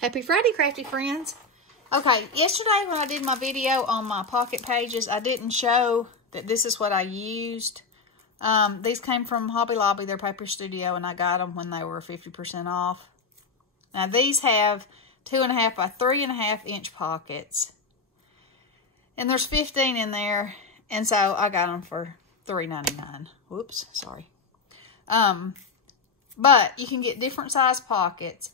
Happy Friday, crafty friends. Okay, yesterday when I did my video on my pocket pages, I didn't show that this is what I used. These came from Hobby Lobby, their paper studio, and I got them when they were 50% off. Now, these have 2.5 by 3.5 inch pockets. And there's 15 in there, and so I got them for $3.99. Whoops, sorry. But you can get different size pockets.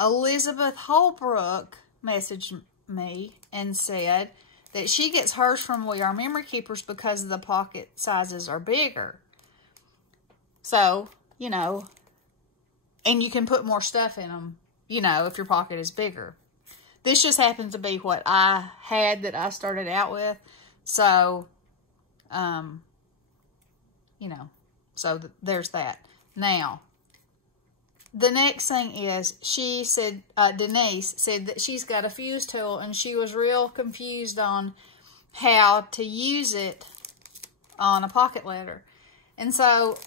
Elizabeth Holbrook messaged me and said that she gets hers from We Are Memory Keepers because the pocket sizes are bigger. So, you know, and you can put more stuff in them, you know, if your pocket is bigger. This just happens to be what I had that I started out with. So, you know, so there's that. Now, the next thing is, she said, Denise said that she's got a fuse tool and she was real confused on how to use it on a pocket letter. And so,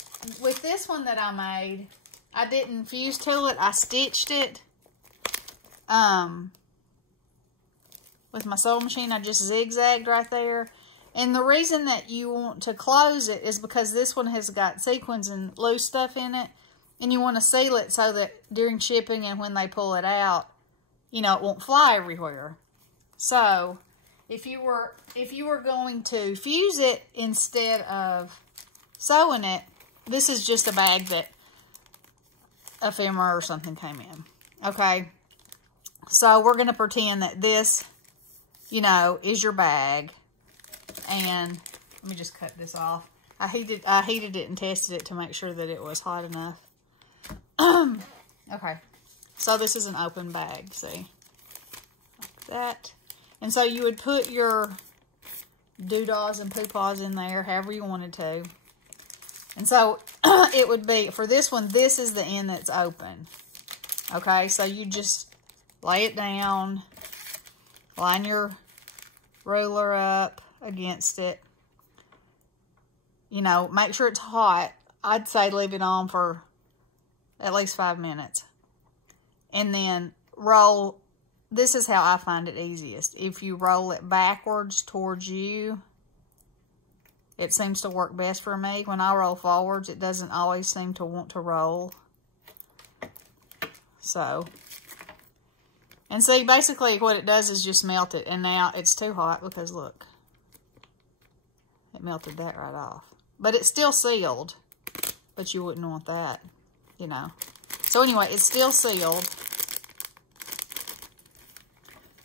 with this one that I made, I didn't fuse tool it, I stitched it. With my sewing machine, I just zigzagged right there. And the reason that you want to close it is because this one has got sequins and loose stuff in it. And you want to seal it so that during shipping and when they pull it out, you know, it won't fly everywhere. So, if you were going to fuse it instead of sewing it, this is just a bag that ephemera or something came in. Okay? So, we're going to pretend that this, you know, is your bag. And let me just cut this off. I heated it and tested it to make sure that it was hot enough. Okay, so this is an open bag, see, like that. And so you would put your doodads and poopaws in there, however you wanted to. And so it would be, for this one, this is the end that's open. Okay, so you just lay it down, line your ruler up against it. You know, make sure it's hot. I'd say leave it on for at least 5 minutes. And then roll. This is how I find it easiest. If you roll it backwards towards you, it seems to work best for me. When I roll forwards, it doesn't always seem to want to roll. So, and see, basically what it does is just melt it. And now it's too hot because look, it melted that right off. But it's still sealed, but you wouldn't want that, you know. So anyway, it's still sealed.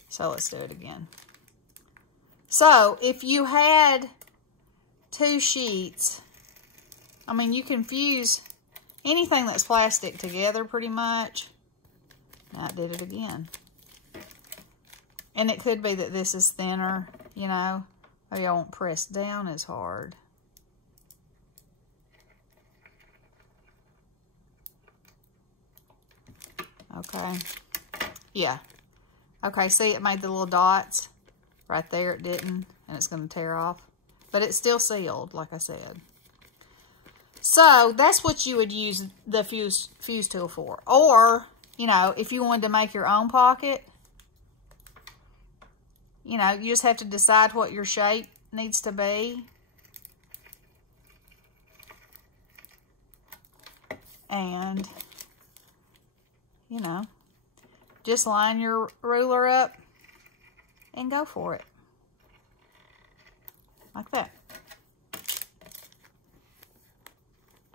So let's do it again. So if you had 2 sheets, I mean, you can fuse anything that's plastic together pretty much. Now it did it again. And it could be that this is thinner, you know, or you won't press down as hard. Okay. Yeah. Okay, see, it made the little dots. Right there, it didn't. And it's going to tear off. But it's still sealed, like I said. So, that's what you would use the fuse tool for. Or, you know, if you wanted to make your own pocket, you know, you just have to decide what your shape needs to be. And, you know, just line your ruler up and go for it. Like that.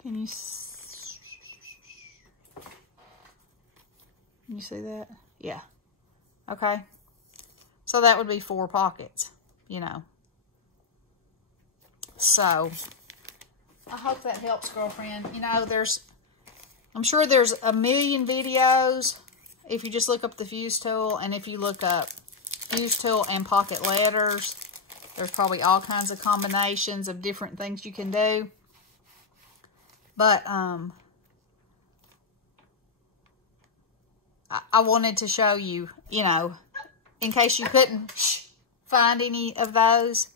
Can you see that? Yeah. Okay. So that would be 4 pockets, you know. So, I hope that helps, girlfriend. You know, I'm sure there's a million videos if you just look up the fuse tool, and if you look up fuse tool and pocket letters, there's probably all kinds of combinations of different things you can do. But I wanted to show you, you know, in case you couldn't find any of those.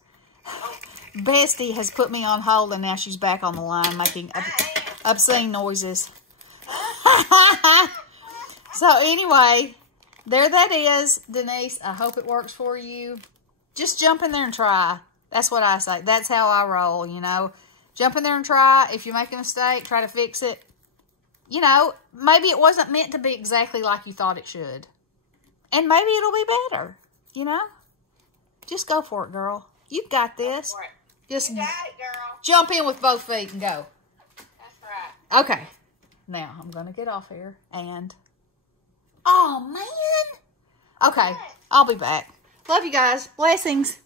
Bestie has put me on hold, and now she's back on the line making obscene noises. So anyway, there that is, Denise. I hope it works for you. Just jump in there and try. That's what I say. That's how I roll, you know. Jump in there and try. If you make a mistake, try to fix it. You know, maybe it wasn't meant to be exactly like you thought it should. And maybe it'll be better, you know. Just go for it, girl. You've got this. Go for it. Just You got it, girl. jump in with both feet and go. That's right. Okay. Now, I'm going to get off here and... Oh, man. Okay. I'll be back. Love you guys. Blessings.